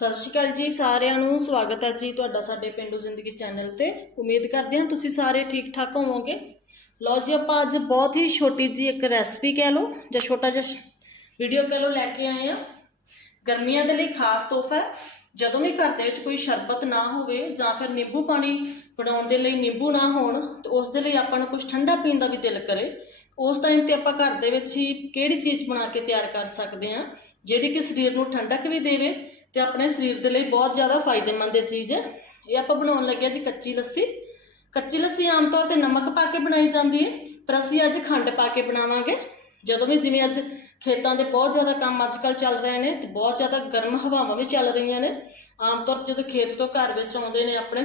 ਸਤਿ ਸ਼੍ਰੀ ਅਕਾਲ ਜੀ, ਸਾਰਿਆਂ ਨੂੰ ਸਵਾਗਤ ਹੈ ਜੀ ਤੁਹਾਡਾ ਸਾਡੇ ਪਿੰਡੂ ਜ਼ਿੰਦਗੀ ਚੈਨਲ ਤੇ। ਉਮੀਦ ਕਰਦੇ ਹਾਂ ਤੁਸੀਂ ਸਾਰੇ ਠੀਕ ਠਾਕ ਹੋਵੋਗੇ। ਲਓ ਜੀ, ਆਪਾਂ ਅੱਜ ਬਹੁਤ ਹੀ ਛੋਟੀ ਜੀ ਇੱਕ ਰੈਸਪੀ ਕਹਿ ਲਓ, ਜਾਂ ਛੋਟਾ ਜਿਹਾ ਵੀਡੀਓ ਕਹਿ ਲਓ ਲੈ ਕੇ ਆਏ ਆ ਗਰਮੀਆਂ ਦੇ ਲਈ ਖਾਸ ਤੋਹਫਾ ਜਦੋਂ ਵੀ ਘਰ ਦੇ ਵਿੱਚ ਕੋਈ ਸ਼ਰਬਤ ਨਾ ਹੋਵੇ, ਜਾਂ ਫਿਰ ਨਿੰਬੂ ਪਾਣੀ ਬਣਾਉਣ ਦੇ ਲਈ ਨਿੰਬੂ ਨਾ ਹੋਣ, ਤੇ ਉਸ ਦੇ ਲਈ ਆਪਾਂ ਨੂੰ ਕੁਝ ਠੰਡਾ ਪੀਣ ਦਾ ਵੀ ਦਿਲ ਕਰੇ, ਉਸ ਟਾਈਮ ਤੇ ਆਪਾਂ ਘਰ ਦੇ ਵਿੱਚ ਹੀ ਕਿਹੜੀ ਚੀਜ਼ ਬਣਾ ਕੇ ਤਿਆਰ ਕਰ ਸਕਦੇ ਹਾਂ, ਜਿਹੜੀ ਕਿ ਸਰੀਰ ਨੂੰ ਠੰਡਕ ਵੀ ਦੇਵੇ ਤੇ ਆਪਣੇ ਸਰੀਰ ਦੇ ਲਈ ਬਹੁਤ ਜ਼ਿਆਦਾ ਫਾਇਦੇਮੰਦ ਇਹ ਚੀਜ਼ ਹੈ। ਇਹ ਆਪਾਂ ਬਣਾਉਣ ਲੱਗੇ ਜੀ ਕੱਚੀ ਲੱਸੀ। ਕੱਚੀ ਲੱਸੀ ਆਮ ਤੌਰ ਤੇ ਨਮਕ ਪਾ ਕੇ ਬਣਾਈ ਜਾਂਦੀ ਹੈ, ਪਰ ਅਸੀਂ ਅੱਜ ਖੰਡ ਪਾ ਕੇ ਬਣਾਵਾਂਗੇ। ਜਦੋਂ ਵੀ ਜਿਵੇਂ ਅੱਜ ਖੇਤਾਂ ਦੇ ਬਹੁਤ ਜ਼ਿਆਦਾ ਕੰਮ ਅੱਜ ਕੱਲ ਚੱਲ ਰਹੇ ਨੇ ਤੇ ਬਹੁਤ ਜ਼ਿਆਦਾ ਗਰਮ ਹਵਾਵਾਂ ਵੀ ਚੱਲ ਰਹੀਆਂ ਨੇ। ਆਮ ਤੌਰ ਤੇ ਜਦੋਂ ਖੇਤ ਤੋਂ ਘਰ ਵਿੱਚ ਆਉਂਦੇ ਨੇ ਆਪਣੇ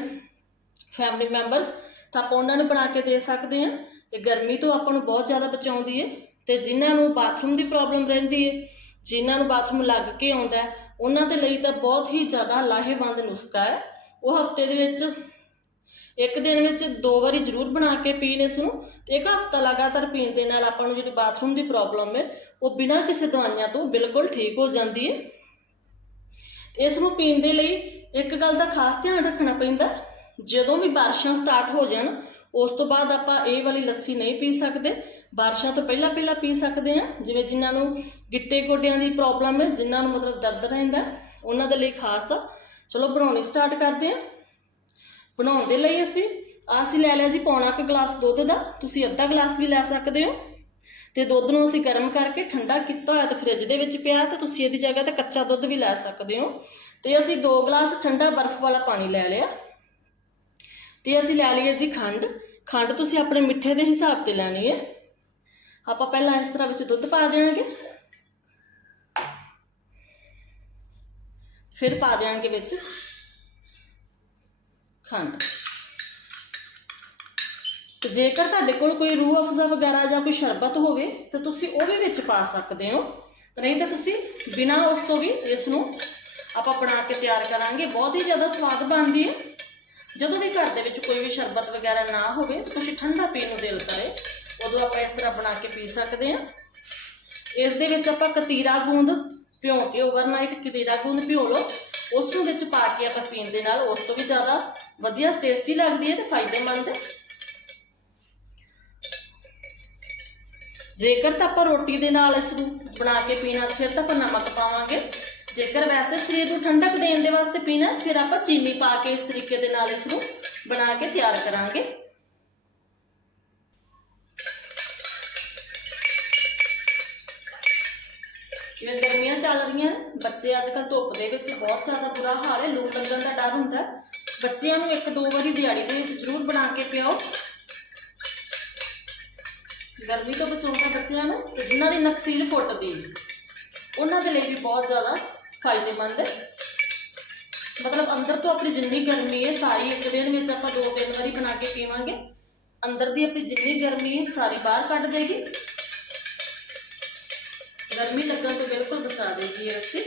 ਫੈਮਿਲੀ ਮੈਂਬਰਸ ਤਾਂ ਆਪਾਂ ਉਹਨਾਂ ਨੂੰ ਬਣਾ ਕੇ ਦੇ ਸਕਦੇ ਹਾਂ। ਇਹ ਗਰਮੀ ਤੋਂ ਆਪਾਂ ਨੂੰ ਬਹੁਤ ਜ਼ਿਆਦਾ ਬਚਾਉਂਦੀ ਹੈ ਤੇ ਜਿਨ੍ਹਾਂ ਨੂੰ ਬਾਥਰੂਮ ਦੀ ਪ੍ਰੋਬਲਮ ਰਹਿੰਦੀ ਹੈ ਜਿਨ੍ਹਾਂ ਨੂੰ ਬਾਥਰੂਮ ਲੱਗ ਕੇ ਆਉਂਦਾ ਉਹਨਾਂ ਦੇ ਲਈ ਤਾਂ ਬਹੁਤ ਹੀ ਜ਼ਿਆਦਾ ਲਾਹੇਵੰਦ ਨੁਸਖਾ ਹੈ। ਉਹ ਹਫ਼ਤੇ ਦੇ ਵਿੱਚ, ਇੱਕ ਦਿਨ ਵਿੱਚ ਦੋ ਵਾਰੀ ਜ਼ਰੂਰ ਬਣਾ ਕੇ ਪੀਣ ਇਸ ਨੂੰ ਤੇ ਇੱਕ ਹਫਤਾ ਲਗਾਤਾਰ ਪੀਣ ਦੇ ਨਾਲ ਆਪਾਂ ਨੂੰ ਜਿਹੜੀ ਬਾਥਰੂਮ ਦੀ ਪ੍ਰੋਬਲਮ ਹੈ, ਉਹ ਬਿਨਾਂ ਕਿਸੇ ਦਵਾਈਆਂ ਤੋਂ ਬਿਲਕੁਲ ਠੀਕ ਹੋ ਜਾਂਦੀ ਹੈ। ਇਸ ਨੂੰ ਪੀਣ ਦੇ ਲਈ ਇੱਕ ਗੱਲ ਦਾ ਖਾਸ ਧਿਆਨ ਰੱਖਣਾ ਪੈਂਦਾ ਜਦੋਂ ਵੀ ਬਾਰਿਸ਼ਾਂ ਸਟਾਰਟ ਹੋ ਜਾਣ ਉਸ ਤੋਂ ਬਾਅਦ ਆਪਾਂ ਇਹ ਵਾਲੀ ਲੱਸੀ ਨਹੀਂ ਪੀ ਸਕਦੇ। ਬਾਰਿਸ਼ਾਂ ਤੋਂ ਪਹਿਲਾਂ ਪਹਿਲਾਂ ਪੀ ਸਕਦੇ ਹਾਂ। ਜਿਵੇਂ ਜਿਨ੍ਹਾਂ ਨੂੰ ਗਿੱਟੇ ਗੋਡਿਆਂ ਦੀ ਪ੍ਰੋਬਲਮ ਹੈ, ਜਿਨ੍ਹਾਂ ਨੂੰ ਮਤਲਬ ਦਰਦ ਰਹਿੰਦਾ ਉਹਨਾਂ ਦੇ ਲਈ ਖਾਸ ਆ। ਚਲੋ ਬਣਾਉਣੀ ਸਟਾਰਟ ਕਰਦੇ ਹਾਂ। ਬਣਾਉਣ ਦੇ ਲਈ ਅਸੀਂ, ਆਹ ਅਸੀਂ ਲੈ ਲਿਆ ਜੀ ਪੌਣਾ ਕੁ ਗਲਾਸ ਦੁੱਧ ਦਾ। ਤੁਸੀਂ ਅੱਧਾ ਗਲਾਸ ਵੀ ਲੈ ਸਕਦੇ ਹੋ। ਤੇ ਦੁੱਧ ਨੂੰ ਅਸੀਂ ਗਰਮ ਕਰਕੇ ਠੰਡਾ ਕੀਤਾ ਹੋਇਆ ਤੇ ਫ੍ਰਿਜ ਦੇ ਵਿੱਚ ਪਿਆ ਤੇ ਤੁਸੀਂ ਇਹਦੀ ਜਗ੍ਹਾ ਤੇ ਕੱਚਾ ਦੁੱਧ ਵੀ ਲੈ ਸਕਦੇ ਹੋ। ਤੇ ਅਸੀਂ 2 ਗਲਾਸ ਠੰਡਾ ਬਰਫ਼ ਵਾਲਾ ਪਾਣੀ ਲੈ ਲਿਆ। ਤੇ ਅਸੀਂ ਲੈ ਲਈਏ ਜੀ ਖੰਡ। ਖੰਡ ਤੁਸੀਂ ਆਪਣੇ ਮਿੱਠੇ ਦੇ ਹਿਸਾਬ ਤੇ ਲੈਣੀ ਹੈ। ਆਪਾਂ ਪਹਿਲਾਂ ਇਸ ਤਰ੍ਹਾਂ ਵਿੱਚ ਦੁੱਧ ਪਾ ਦੇਵਾਂਗੇ ਫਿਰ ਪਾ ਦੇਵਾਂਗੇ ਵਿੱਚ ਖੰਡ। ਜੇਕਰ ਤੁਹਾਡੇ ਕੋਲ ਕੋਈ ਰੂਹ ਅਫਜ਼ਾ ਵਗੈਰਾ ਜਾਂ ਕੋਈ ਸ਼ਰਬਤ ਹੋਵੇ, ਤਾਂ ਤੁਸੀਂ ਉਹ ਵੀ ਵਿੱਚ ਪਾ ਸਕਦੇ ਹੋ। ਨਹੀਂ ਤਾਂ ਤੁਸੀਂ ਬਿਨਾਂ ਉਸ ਤੋਂ ਵੀ ਇਸ ਨੂੰ ਆਪਾਂ ਬਣਾ ਕੇ ਤਿਆਰ ਕਰਾਂਗੇ। ਬਹੁਤ ਹੀ ਜ਼ਿਆਦਾ ਸਵਾਦ ਬਣਦੀ ਹੈ। ਜਦੋਂ ਵੀ ਘਰ ਦੇ ਵਿੱਚ ਕੋਈ ਵੀ ਸ਼ਰਬਤ ਵਗੈਰਾ ਨਾ ਹੋਵੇ ਕੁਝ ਠੰਡਾ ਪੀਣ ਨੂੰ ਦਿਲ ਕਰੇ, ਉਦੋਂ ਆਪਾਂ ਇਸ ਤਰ੍ਹਾਂ ਬਣਾ ਕੇ ਪੀ ਸਕਦੇ ਹਾਂ। ਇਸ ਦੇ ਵਿੱਚ ਆਪਾਂ ਕਤੀਰਾ ਗੂੰਦ ਭਿਓ ਕੇ ਓਵਰਨਾਈਟ ਕਤੀਰਾ ਗੂੰਦ ਭਿਓ ਲਓ। ਉਸ ਨੂੰ ਵਿੱਚ ਪਾ ਕੇ ਆਪਾਂ ਪੀਣ ਦੇ ਨਾਲ ਉਸ ਤੋਂ ਵੀ ਜ਼ਿਆਦਾ ਵਧੀਆ ਟੇਸਟੀ ਲੱਗਦੀ ਹੈ ਤੇ ਫਾਇਦੇਮੰਦ ਹੈ। ਜੇਕਰ ਤਾਂ ਆਪਾਂ ਰੋਟੀ ਦੇ ਨਾਲ ਇਸ ਨੂੰ ਬਣਾ ਕੇ ਪੀਣਾ, ਫਿਰ ਤਾਂ ਆਪਾਂ ਨਮਕ ਪਾਵਾਂਗੇ। ਜੇਕਰ ਵੈਸੇ ਸਰੀਰ ਨੂੰ ਠੰਡਕ ਦੇਣ ਦੇ ਵਾਸਤੇ ਪੀਣਾ ਫਿਰ ਆਪਾਂ ਚੀਨੀ ਪਾ ਕੇ ਇਸ ਤਰੀਕੇ ਦੇ ਨਾਲ ਇਸ ਨੂੰ ਬਣਾ ਕੇ ਤਿਆਰ ਕਰਾਂਗੇ। ਜਿਵੇਂ ਗਰਮੀਆਂ ਚੱਲ ਰਹੀਆਂ ਨੇ, ਬੱਚੇ ਅੱਜ ਕੱਲ੍ਹ ਧੁੱਪ ਦੇ ਵਿੱਚ ਬਹੁਤ ਜ਼ਿਆਦਾ ਬੁਰਾ ਹਾਲ ਹੈ ਲੂ ਲੱਗਣ ਦਾ ਡਰ ਹੁੰਦਾ ਬੱਚਿਆਂ ਨੂੰ ਇੱਕ ਦੋ ਵਾਰੀ ਦਿਹਾੜੀ ਦੇ ਵਿੱਚ ਜ਼ਰੂਰ ਬਣਾ ਕੇ ਪਿਆਓ। ਗਰਮੀ ਤੋਂ ਬਚਾਉਂਦਾ ਬੱਚਿਆਂ ਨੂੰ ਤੇ ਜਿਨ੍ਹਾਂ ਦੀ ਨਕਸੀਲ ਫੁੱਟਦੀ ਉਹਨਾਂ ਦੇ ਲਈ ਵੀ ਬਹੁਤ ਜ਼ਿਆਦਾ ਫਾਇਦੇਮੰਦ ਹੈ ਮਤਲਬ ਅੰਦਰ ਤੋਂ ਆਪਣੀ ਜਿੰਨੀ ਗਰਮੀ ਹੈ ਸਾਰੀ ਇੱਕ ਦਿਨ ਵਿੱਚ ਆਪਾਂ ਦੋ ਤਿੰਨ ਵਾਰੀ ਬਣਾ ਕੇ ਪੀਵਾਂਗੇ ਅੰਦਰ ਦੀ ਆਪਣੀ ਜਿੰਨੀ ਗਰਮੀ ਹੈ ਸਾਰੀ ਬਾਹਰ ਕੱਢ ਦੇਗੀ ਗਰਮੀ ਲੱਗਣ ਤੋਂ ਬਿਲਕੁਲ ਬਚਾ ਦੇਗੀ ਇਹ ਅਸੀਂ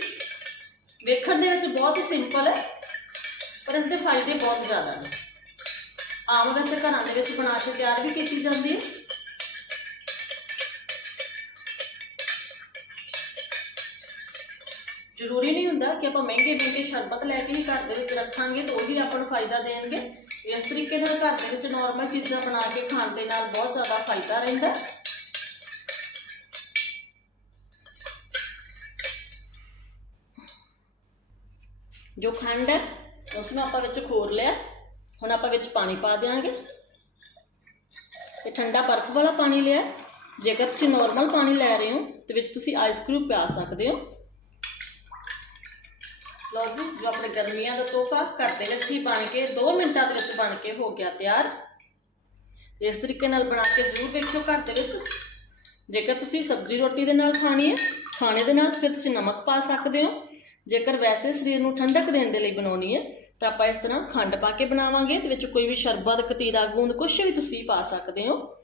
ਵੇਖਣ ਦੇ ਵਿੱਚ ਬਹੁਤ ਹੀ ਸਿੰਪਲ ਹੈ ਪਰ ਇਸ ਦੇ ਫਾਇਦੇ ਬਹੁਤ ਜ਼ਿਆਦਾ ਨੇ ਆਮ ਵੈਸੇ ਘਰਾਂ ਦੇ ਵਿੱਚ ਬਣਾ ਕੇ ਤਿਆਰ ਵੀ ਕੀਤੀ ਜਾਂਦੀ ਹੈ ਜ਼ਰੂਰੀ ਨਹੀਂ ਹੁੰਦਾ ਕਿ ਆਪਾਂ ਮਹਿੰਗੇ ਮਹਿੰਗੇ ਸ਼ਰਬਤ ਲੈ ਕੇ ਹੀ ਘਰ ਦੇ ਵਿੱਚ ਰੱਖਾਂਗੇ ਤਾਂ ਉਹੀ ਆਪਾਂ ਨੂੰ ਫਾਇਦਾ ਦੇਣਗੇ। ਇਸ ਤਰੀਕੇ ਨਾਲ ਘਰ ਦੇ ਵਿੱਚ ਨਾਰਮਲ ਚੀਜ਼ਾਂ ਬਣਾ ਕੇ ਖਾਣ ਦੇ ਨਾਲ ਬਹੁਤ ਜ਼ਿਆਦਾ ਫਾਇਦਾ ਰਹਿੰਦਾ। ਜੋ ਖੰਡ ਹੈ ਉਸ ਨੂੰ ਆਪਾਂ ਵਿੱਚ ਖੋਰ ਲਿਆ। ਹੁਣ ਆਪਾਂ ਵਿੱਚ ਪਾਣੀ ਪਾ ਦਿਆਂਗੇ। ਤੇ ਠੰਡਾ ਬਰਫ਼ ਵਾਲਾ ਪਾਣੀ ਲਿਆ। ਜੇਕਰ ਤੁਸੀਂ ਨਾਰਮਲ ਪਾਣੀ ਲੈ ਰਹੇ ਹੋ, ਤੇ ਵਿੱਚ ਤੁਸੀਂ ਆਈਸ ਕਿਊਬ ਪਾ ਸਕਦੇ ਹੋ। ਲਓ ਜੀ, ਜੋ ਆਪਣੇ ਗਰਮੀਆਂ ਦਾ ਤੋਹਫਾ ਘਰ ਦੇ ਵਿੱਚ ਹੀ ਬਣ ਕੇ 2 ਮਿੰਟਾਂ ਦੇ ਵਿੱਚ ਬਣ ਕੇ ਹੋ ਗਿਆ ਤਿਆਰ। ਇਸ ਤਰੀਕੇ ਨਾਲ ਬਣਾ ਕੇ ਜ਼ਰੂਰ ਵੇਖਿਓ ਘਰ ਦੇ ਵਿੱਚ। ਜੇਕਰ ਤੁਸੀਂ ਸਬਜ਼ੀ ਰੋਟੀ ਦੇ ਨਾਲ ਖਾਣੀ ਹੈ, ਖਾਣੇ ਦੇ ਨਾਲ ਫਿਰ ਤੁਸੀਂ ਨਮਕ ਪਾ ਸਕਦੇ ਹੋ। ਜੇਕਰ ਵੈਸੇ ਸਰੀਰ ਨੂੰ ਠੰਡਕ ਦੇਣ ਦੇ ਲਈ ਬਣਾਉਣੀ ਹੈ, ਤਾਂ ਆਪਾਂ ਇਸ ਤਰ੍ਹਾਂ ਖੰਡ ਪਾ ਕੇ ਬਣਾਵਾਂਗੇ, ਤੇ ਵਿੱਚ ਕੋਈ ਵੀ ਸ਼ਰਬਤ, ਕਤੀਰਾ, ਗੂੰਦ ਕੁਝ ਵੀ ਤੁਸੀਂ ਪਾ ਸਕਦੇ ਹੋ।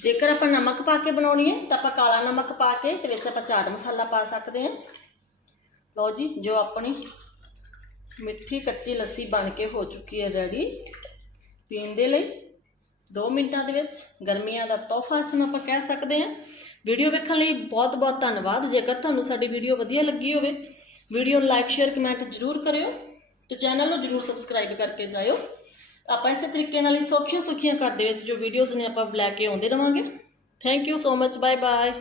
ਜੇਕਰ ਆਪਾਂ ਨਮਕ ਪਾ ਕੇ ਬਣਾਉਣੀ ਹੈ, ਤਾਂ ਆਪਾਂ ਕਾਲਾ ਨਮਕ ਪਾ ਕੇ ਤੇ ਵਿੱਚ ਆਪਾਂ ਚਾਟ ਮਸਾਲਾ ਪਾ ਸਕਦੇ ਹਾਂ। ਲਓ ਜੀ, ਜੋ ਆਪਣੀ ਮਿੱਠੀ ਕੱਚੀ ਲੱਸੀ ਬਣ ਕੇ ਹੋ ਚੁੱਕੀ ਹੈ ਰੈਡੀ ਪੀਣ ਦੇ ਲਈ 2 ਮਿੰਟਾਂ ਦੇ ਵਿੱਚ ਗਰਮੀਆਂ ਦਾ ਤੋਹਫਾ ਇਸ ਆਪਾਂ ਕਹਿ ਸਕਦੇ ਹਾਂ। ਵੀਡੀਓ ਵੇਖਣ ਲਈ ਬਹੁਤ ਬਹੁਤ ਧੰਨਵਾਦ। ਜੇਕਰ ਤੁਹਾਨੂੰ ਸਾਡੀ ਵੀਡੀਓ ਵਧੀਆ ਲੱਗੀ ਹੋਵੇ, ਵੀਡੀਓ ਨੂੰ ਲਾਈਕ ਸ਼ੇਅਰ ਕਮੈਂਟ ਜ਼ਰੂਰ ਕਰਿਓ ਤੇ ਚੈਨਲ ਨੂੰ ਜ਼ਰੂਰ ਸਬਸਕ੍ਰਾਈਬ ਕਰਕੇ ਜਾਇਓ। ਆਪਾਂ ਇਸੇ ਤਰੀਕੇ ਨਾਲ ਹੀ ਸੌਖੀਆਂ ਸੌਖੀਆਂ ਘਰ ਦੇ ਵਿੱਚ ਜੋ ਵੀਡੀਓਜ਼ ਨੇ ਆਪਾਂ ਲੈ ਕੇ ਆਉਂਦੇ ਰਵਾਂਗੇ। Thank you so much bye bye